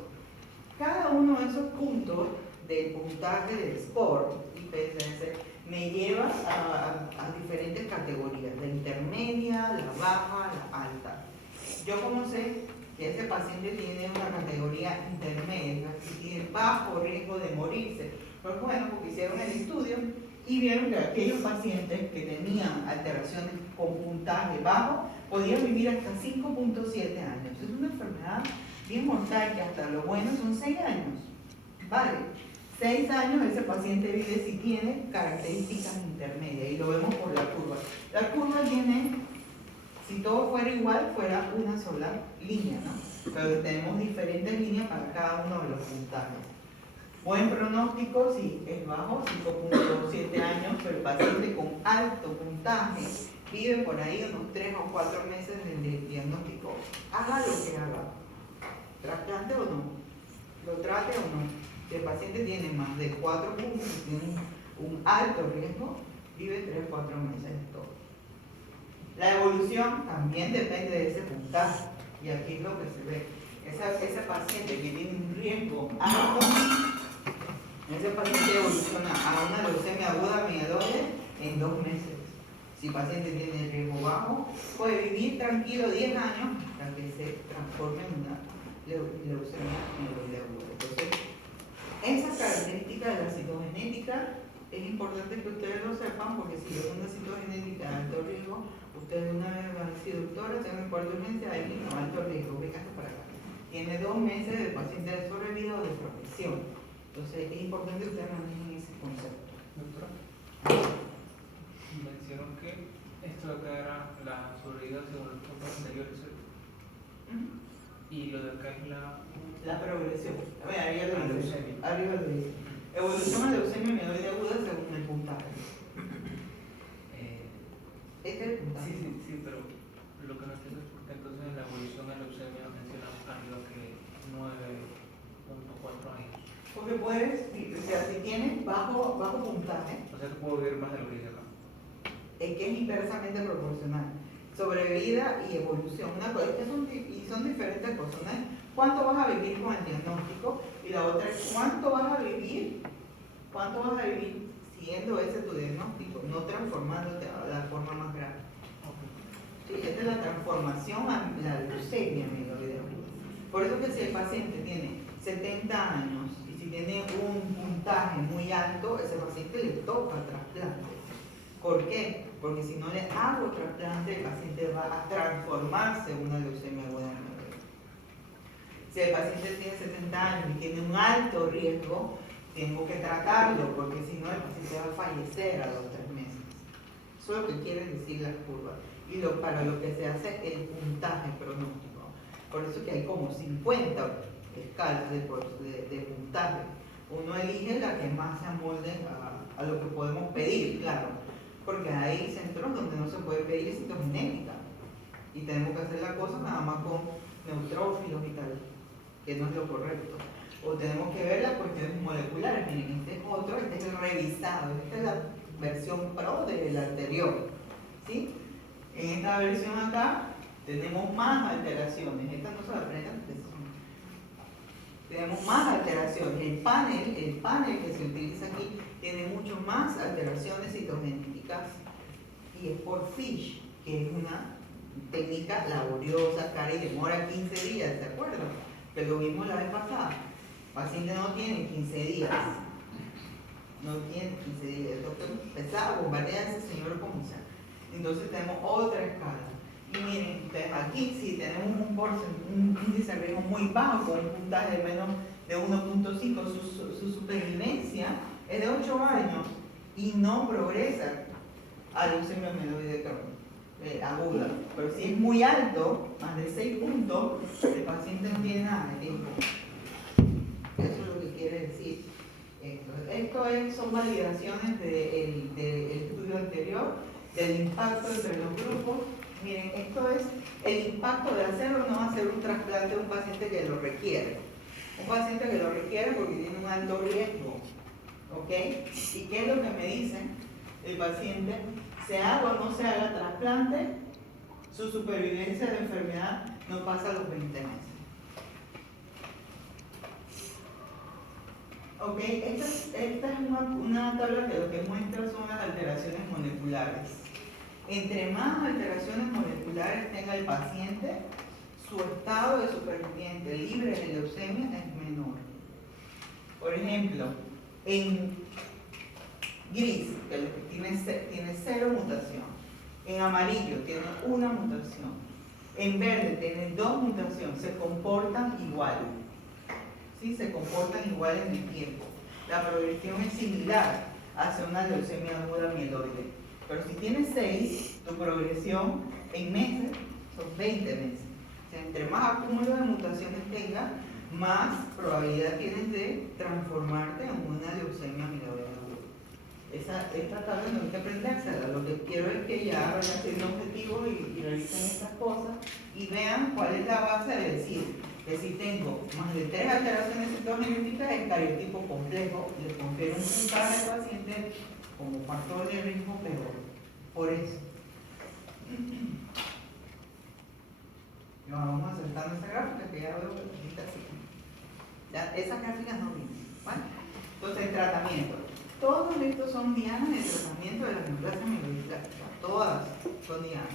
cada uno de esos puntos del puntaje del score IPSS me lleva a diferentes categorías, la intermedia, la baja, la alta. Yo como sé que ese paciente tiene una categoría intermedia y tiene bajo riesgo de morirse, pues bueno, porque hicieron el estudio y vieron que aquellos pacientes que tenían alteraciones con puntaje bajo podían vivir hasta 5.7 años. Es una enfermedad bien mortal que hasta lo bueno son 6 años. Vale, 6 años ese paciente vive si tiene características intermedias y lo vemos por la curva. La curva tiene, si todo fuera igual, fuera una sola línea, ¿no? Pero tenemos diferentes líneas para cada uno de los puntajes. Buen pronóstico, sí, es bajo, 5.7 años, pero el paciente con alto puntaje vive por ahí unos 3 o 4 meses del diagnóstico. Haga lo que haga, trasplante o no, lo trate o no. Si el paciente tiene más de 4 puntos, tiene un alto riesgo, vive 3 o 4 meses todo. La evolución también depende de ese puntaje, y aquí es lo que se ve. Ese paciente que tiene un riesgo alto, ese paciente evoluciona a una leucemia aguda mieloide en 2 meses. Si el paciente tiene riesgo bajo, puede vivir tranquilo 10 años hasta que se transforme en una leucemia mieloide aguda. Entonces, esa característica de la citogenética es importante que ustedes lo sepan, porque si es una citogenética de alto riesgo, ustedes una vez van a decir, doctora, tengo un cuarto de urgencia, hay un alto riesgo, véngase para acá. Tiene 2 meses de paciente de sobrevida o de progresión. Entonces es importante que ustedes manejen ese concepto. Doctora, mencionó que esto de acá era la sobrevida según los puntos anteriores, ¿cierto? Y lo de acá es la progresión. A ver, arriba lo dice. leucemia. Arriba lo dice. Evolución a leucemia mieloide aguda según el puntaje. Este es el puntaje. Sí, pero lo que no entiendo es porque entonces en la evolución a leucemia mencionamos arriba que 9.4 años. Porque puedes, o sea, si tienes bajo puntaje, O sea que puedo vivir más de lo que dice acá. es que es inversamente proporcional. Sobrevida y evolución. Una cosa es que son diferentes cosas. ¿No? ¿Cuánto vas a vivir con el diagnóstico? Y la otra es cuánto vas a vivir siguiendo ese tu diagnóstico, no transformándote a la forma más grave. Sí, esta es la transformación a la leucemia amiloide aguda. Por eso que si el paciente tiene 70 años y si tiene un puntaje muy alto, ese paciente le toca trasplante. ¿Por qué? Porque si no le hago trasplante, el paciente va a transformarse en una leucemia aguda amiloide. Si el paciente tiene 70 años y tiene un alto riesgo, tengo que tratarlo, porque si no el paciente va a fallecer a los 3 meses. Eso es lo que quieren decir las curvas. Y para lo que se hace es el puntaje pronóstico. Por eso que hay como 50 escalas de puntaje. Uno elige la que más se amolde a lo que podemos pedir, claro. Porque hay centros donde no se puede pedir citogenética. Y tenemos que hacer la cosa nada más con neutrófilos y tal, que no es lo correcto. O tenemos que ver las cuestiones moleculares. Miren, este es otro, este es el revisado. Esta es la versión pro del anterior. ¿Sí? En esta versión acá tenemos más alteraciones. Estas no se aprendan porque son. Tenemos más alteraciones. El panel que se utiliza aquí tiene mucho más alteraciones citogenéticas y es por FISH, que es una técnica laboriosa, cara y demora 15 días, ¿de acuerdo? Que lo vimos la vez pasada. El paciente no tiene 15 días. No tiene 15 días. El doctor empezaba a bombardear a ese señor como sea. Entonces tenemos otra escala. Y miren, ustedes aquí sí tenemos un índice de riesgo muy bajo, con un puntaje de menos de 1.5. Su supervivencia es de 8 años y no progresa a leucemia amiloide aguda. Pero si es muy alto, más de 6 puntos, el paciente no tiene nada de tiempo. Eso es lo que quiere decir esto. Son validaciones del estudio anterior, del impacto entre los grupos. Miren, esto es el impacto de hacer o no hacer un trasplante a un paciente que lo requiere. Un paciente que lo requiere porque tiene un alto riesgo. ¿Ok? ¿Y qué es lo que me dicen el paciente? Se haga o no se haga trasplante, su supervivencia de enfermedad no pasa los 20 meses. Ok, esta es una tabla que lo que muestra son las alteraciones moleculares. Entre más alteraciones moleculares tenga el paciente, su estado de superviviente libre de leucemia es menor. Por ejemplo, en gris, que tiene 0 mutación. En amarillo tiene 1 mutación. En verde tiene 2 mutaciones. Se comportan igual. ¿Sí? Se comportan igual en el tiempo. La progresión es similar hacia una leucemia aguda amiloide. Pero si tienes 6, tu progresión en meses son 20 meses. O sea, entre más acúmulo de mutaciones tengas, más probabilidad tienes de transformarte en una leucemia amiloide aguda. Esta tabla no hay que aprendérsela. Lo que quiero es que ya vayan haciendo objetivo y revisen estas cosas y vean cuál es la base de decir que si tengo más de 3 alteraciones citogenéticas, el cariotipo complejo le confiere un puntaje al paciente como factor de riesgo peor. Por eso. Y vamos acercando esa gráfica que ya veo que está así. Esas gráficas no vienen. ¿Vale? Entonces, el tratamiento. Todos estos son dianas de tratamiento de la neoplasia mieloidplástica. Todas son dianas.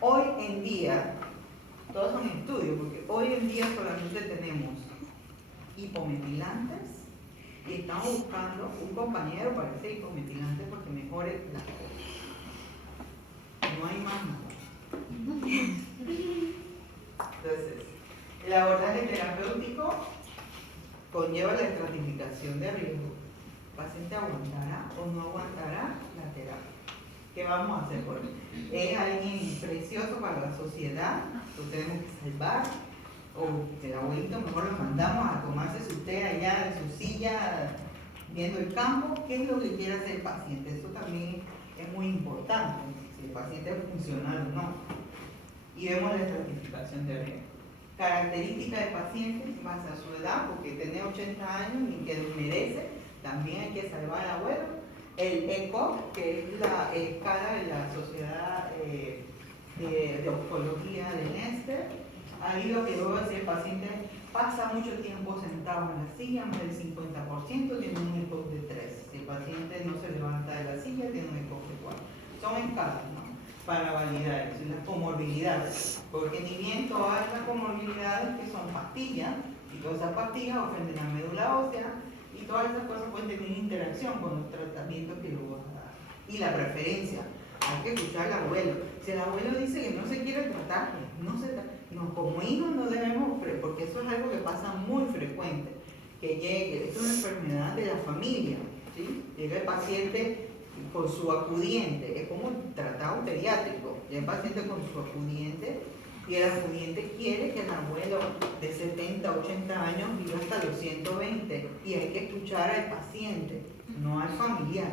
Hoy en día, todos son estudios, porque hoy en día solamente tenemos hipometilantes y estamos buscando un compañero para ese hipometilante porque mejore las cosas. No hay más nada. Entonces, el abordaje terapéutico conlleva la estratificación de riesgo. ¿El paciente aguantará o no aguantará la terapia? ¿Qué vamos a hacer por él? ¿Es alguien precioso para la sociedad? ¿Lo tenemos que salvar? ¿O el abuelito mejor lo mandamos a tomarse su té allá en su silla viendo el campo? ¿Qué es lo que quiere hacer el paciente? Eso también es muy importante, si el paciente es funcional o no. Y vemos la estratificación de riesgo. Características del paciente en base a su edad, porque tiene 80 años y que merece, también hay que salvar al abuelo. El ECOG, que es la escala de la Sociedad de Oncología de Nester. Ahí lo que luego decir el paciente pasa mucho tiempo sentado en la silla, más del 50% tiene un ECOG de 3. Si el paciente no se levanta de la silla, tiene un ECOG de 4. Son escalas, ¿no? Para validar eso, y las comorbilidades. Porque ni bien todas las comorbilidades que son pastillas, y todas esas pastillas ofenden la médula ósea, y todas esas cosas pueden tener interacción con los tratamientos que luego vas a dar. Y la preferencia. Hay que escuchar al abuelo. Si el abuelo dice que no se quiere tratar, no, como hijos no debemos, porque eso es algo que pasa muy frecuente, que llegue, esto es una enfermedad de la familia, ¿sí? Llega el paciente con su acudiente, es como un tratado pediátrico, llega el paciente con su acudiente y el acudiente quiere que el abuelo de 70, 80 años viva hasta los 120 y hay que escuchar al paciente, no al familiar.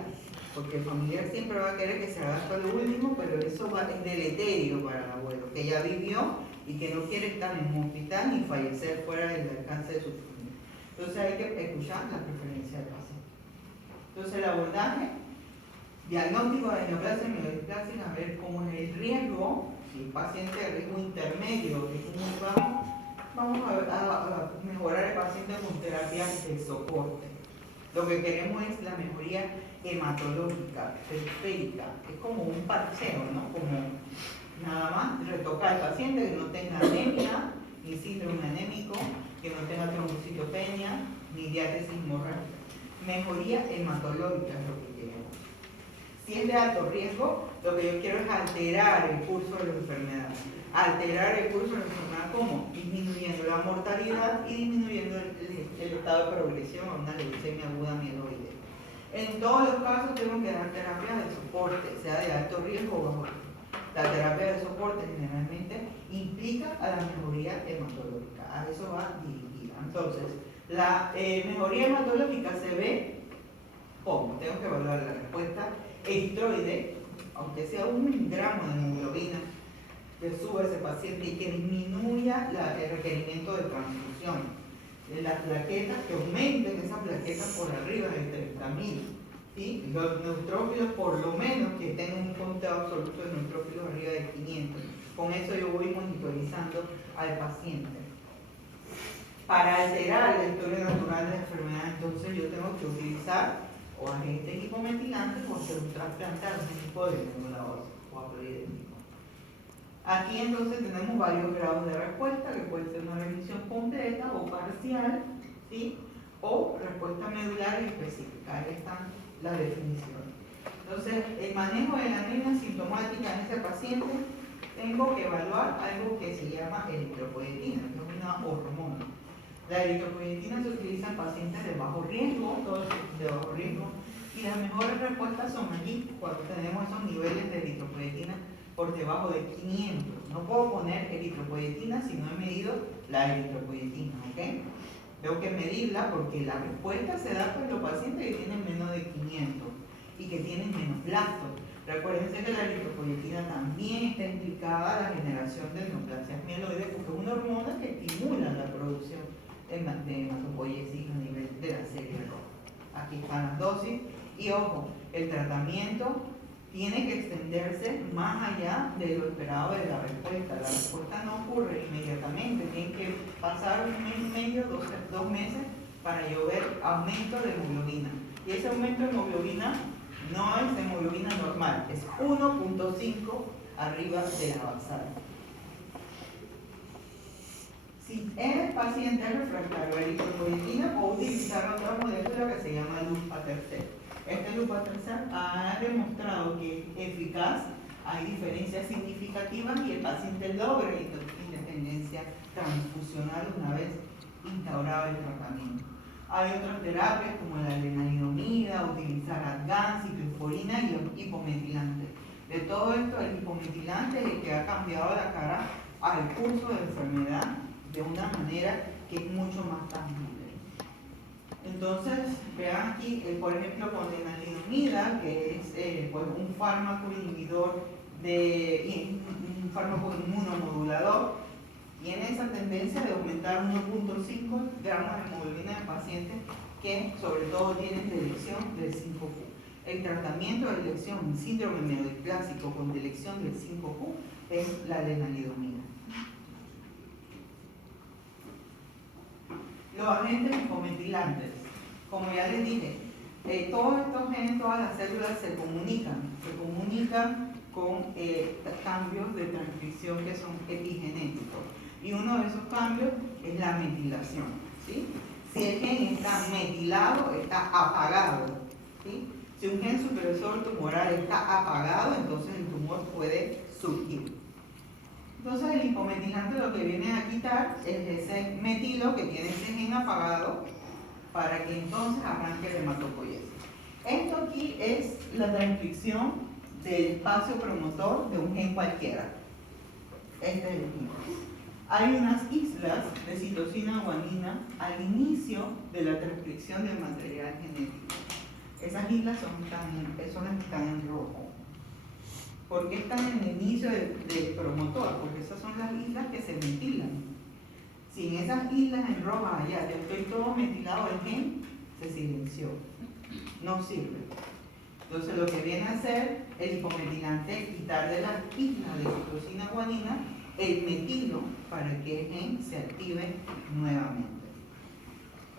Porque el familiar siempre va a querer que se haga hasta lo último, pero eso va es deleterio para el abuelo, que ya vivió y que no quiere estar en un hospital ni fallecer fuera del alcance de su familia. Entonces hay que escuchar la preferencia del paciente. Entonces el abordaje, diagnóstico de neoplasia y mielodisplasia, a ver cómo es el riesgo, si el paciente de riesgo intermedio, riesgo muy bajo, vamos a mejorar el paciente con terapias de soporte. Lo que queremos es la mejoría hematológica, periférica, es como un parcheo, ¿no? Como nada más retocar al paciente que no tenga anemia, ni síndrome anémico, que no tenga trombocitopenia, ni diátesis hemorrágica. Mejoría hematológica es lo que queremos. Si es de alto riesgo, lo que yo quiero es alterar el curso de la enfermedad. Alterar el curso de la enfermedad, ¿cómo? Disminuyendo la mortalidad y disminuyendo el estado de progresión a una leucemia aguda mieloide. En todos los casos tenemos que dar terapias de soporte, sea de alto riesgo o bajo riesgo. La terapia de soporte generalmente implica a la mejoría hematológica, a eso va dirigida. Entonces, la mejoría hematológica se ve ¿cómo? Tengo que evaluar la respuesta eritroide, aunque sea 1 gramo de hemoglobina, que suba ese paciente y que disminuya el requerimiento de transfusión. Las plaquetas, que aumenten esas plaquetas por arriba de 30.000. ¿Sí? Los neutrófilos, por lo menos, que tengan un conteo absoluto de neutrófilos arriba de 500. Con eso yo voy monitorizando al paciente. Para alterar la historia natural de la enfermedad, entonces yo tengo que utilizar o agentes hipometilantes o hacer un trasplante a algún tipo de médula ósea o apolidémico. Aquí entonces tenemos varios grados de respuesta, que puede ser una remisión completa o parcial, ¿sí? O respuesta medular específica. Ahí están las definiciones. Entonces, el manejo de la anemia sintomática en ese paciente, tengo que evaluar algo que se llama eritropoyetina, que es una hormona. La eritropoyetina se utiliza en pacientes de bajo riesgo, todos de bajo riesgo, y las mejores respuestas son allí, cuando tenemos esos niveles de eritropoyetina por debajo de 500. No puedo poner eritropoyetina si no he medido la eritropoyetina, ¿ok? Tengo que medirla porque la respuesta se da con los pacientes que tienen menos de 500 y que tienen menos blastos. Recuérdense que la eritropoyetina también está implicada en la generación de neoplasias mieloides porque es una hormona que estimula la producción de hematopoiesis a nivel de la serie roja. Aquí están las dosis y ojo, el tratamiento tiene que extenderse más allá de lo esperado de la respuesta. La respuesta no ocurre inmediatamente, tiene que pasar 1 mes y medio, 2 meses para yo ver aumento de hemoglobina. Y ese aumento de hemoglobina no es hemoglobina normal, es 1.5 arriba de la basal. Si el paciente es refractario a la eritropoyetina, puedo utilizar otra molécula que se llama lupatercept. Este lupatercept ha demostrado que es eficaz, hay diferencias significativas y el paciente logra independencia transfusional una vez instaurado el tratamiento. Hay otras terapias como la lenalidomida, utilizar adgan, ciclosporina y los hipometilantes. De todo esto, el hipometilante es el que ha cambiado la cara al curso de la enfermedad de una manera que es mucho más tangible. Entonces, vean aquí, por ejemplo, con lenalidomida, que es pues un fármaco inhibidor un fármaco inmunomodulador, tiene esa tendencia de aumentar 1.5 gramos de hemoglobina en pacientes que sobre todo tienen delección del 5Q. El tratamiento de delección en síndrome mielodiplásico con delección del 5Q es la lenalidomida. Los agentes licometilantes, como ya les dije, todos estos genes, todas las células se comunican con cambios de transcripción que son epigenéticos. Y uno de esos cambios es la metilación, ¿sí? Si el gen está metilado, está apagado, ¿sí? Si un gen supresor tumoral está apagado, entonces el tumor puede surgir. Entonces el lipometilante lo que viene a quitar es ese metilo que tiene ese gen apagado para que entonces arranque el hematopoiesis. Esto aquí es la transcripción del espacio promotor de un gen cualquiera. Este es el gen. Hay unas islas de citosina guanina al inicio de la transcripción del material genético. Esas islas son las que están en rojo. ¿Por qué están en el inicio del promotor? Porque esas son las islas que se metilan. Si en esas islas en rojo allá yo estoy todo metilado, el gen se silenció. No sirve. Entonces lo que viene a hacer el lipometilante es quitar de las islas de citosina guanina el metilo para que el gen se active nuevamente.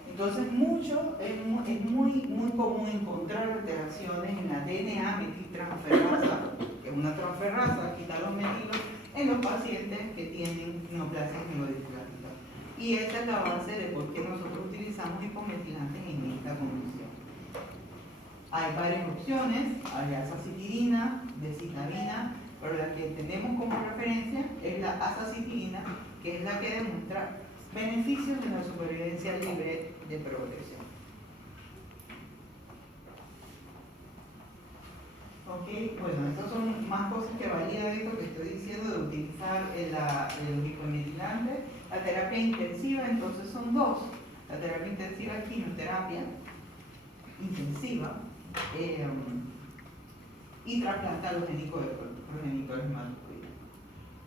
Entonces es muy común encontrar alteraciones en la DNA metiltransferasa, que es una transferasa, quitar los metilos, en los pacientes que tienen neoplasias megalodisplásica. Y esta es la base de por qué nosotros utilizamos lipometilantes en esta condición. Hay varias opciones, hay azacitidina, decitabina, pero la que tenemos como referencia es la azacitidina, que es la que demuestra beneficios de la supervivencia libre de progresión. Ok, bueno, estas son más cosas que validan esto que estoy diciendo de utilizar el lipometilante. La terapia intensiva, entonces son dos. La terapia intensiva es quimioterapia intensiva y trasplante alogénico de progenitores hematopoieticos.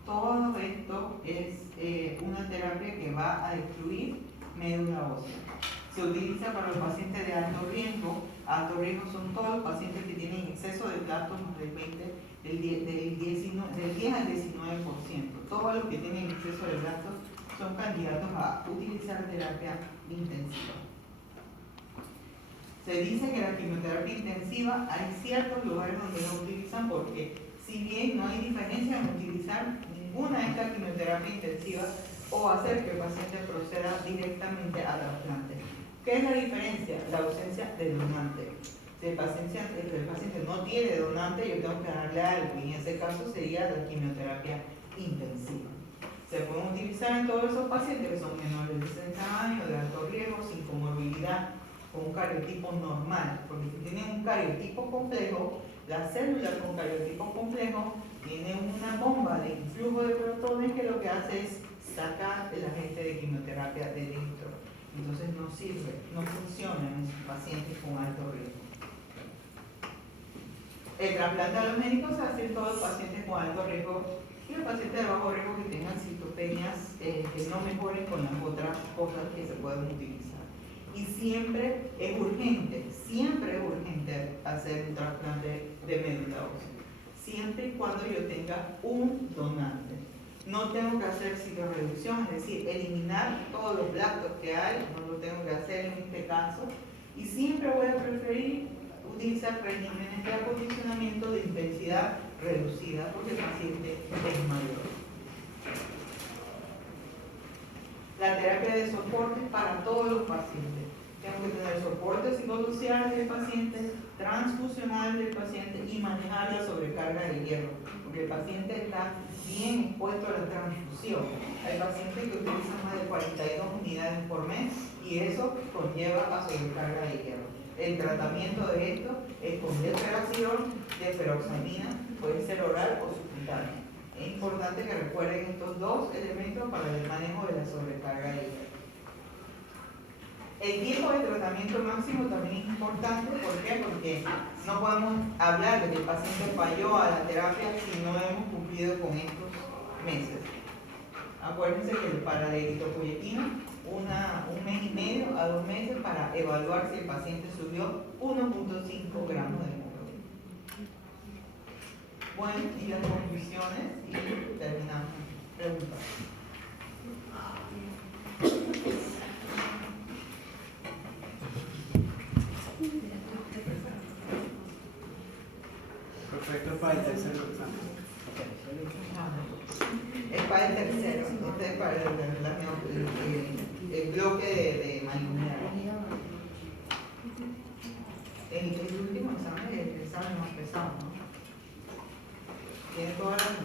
Todo esto es una terapia que va a destruir médula ósea. Se utiliza para los pacientes de alto riesgo. Alto riesgo son todos los pacientes que tienen exceso de platos del 10 al 19%. Todos los que tienen exceso de platos son candidatos a utilizar terapia intensiva. Se dice que la quimioterapia intensiva hay ciertos lugares donde no utilizan porque si bien no hay diferencia en utilizar ninguna de estas quimioterapias intensivas o hacer que el paciente proceda directamente a trasplante. ¿Qué es la diferencia? La ausencia de donante. Si el paciente no tiene donante, yo tengo que darle algo y en ese caso sería la quimioterapia intensiva. Se pueden utilizar en todos esos pacientes que son menores de 60 años, de alto riesgo, sin comorbilidad, con un cariotipo normal, porque si tienen un cariotipo complejo, la célula con cariotipo complejo tiene una bomba de influjo de protones que lo que hace es sacar el agente de quimioterapia de dentro. Entonces no sirve, no funciona en pacientes con alto riesgo. El trasplante alogénico se hace en todos los pacientes con alto riesgo y los pacientes de bajo riesgo que tengan citopenias que no mejoren con las otras cosas que se pueden utilizar. Y siempre es urgente hacer un trasplante de médula ósea. Siempre y cuando yo tenga un donante. No tengo que hacer citoreducción, es decir, eliminar todos los blastos que hay, no lo tengo que hacer en este caso. Y siempre voy a preferir utilizar regímenes de acondicionamiento de intensidad reducida porque el paciente es mayor. La terapia de soporte para todos los pacientes. Tengo que tener soporte psicosocial del paciente, transfusional del paciente y manejar la sobrecarga de hierro, porque el paciente está bien expuesto a la transfusión. Hay pacientes que utilizan más de 42 unidades por mes y eso conlleva a sobrecarga de hierro. El tratamiento de esto es con desferación, desferoxamina, puede ser oral o subcutánea. Es importante que recuerden estos dos elementos para el manejo de la sobrecarga de hierro. El tiempo de tratamiento máximo también es importante. ¿Por qué? Porque no podemos hablar de que el paciente falló a la terapia si no hemos cumplido con estos meses. Acuérdense que para la eritropoyetina, un mes y medio a 2 meses para evaluar si el paciente subió 1.5 gramos de hemoglobina. Bueno, y las conclusiones y terminamos. Preguntas. para el tercer examen. Es para el tercero, este es para el bloque de malignidad. El último examen es el examen más pesado, ¿no? Tiene todas las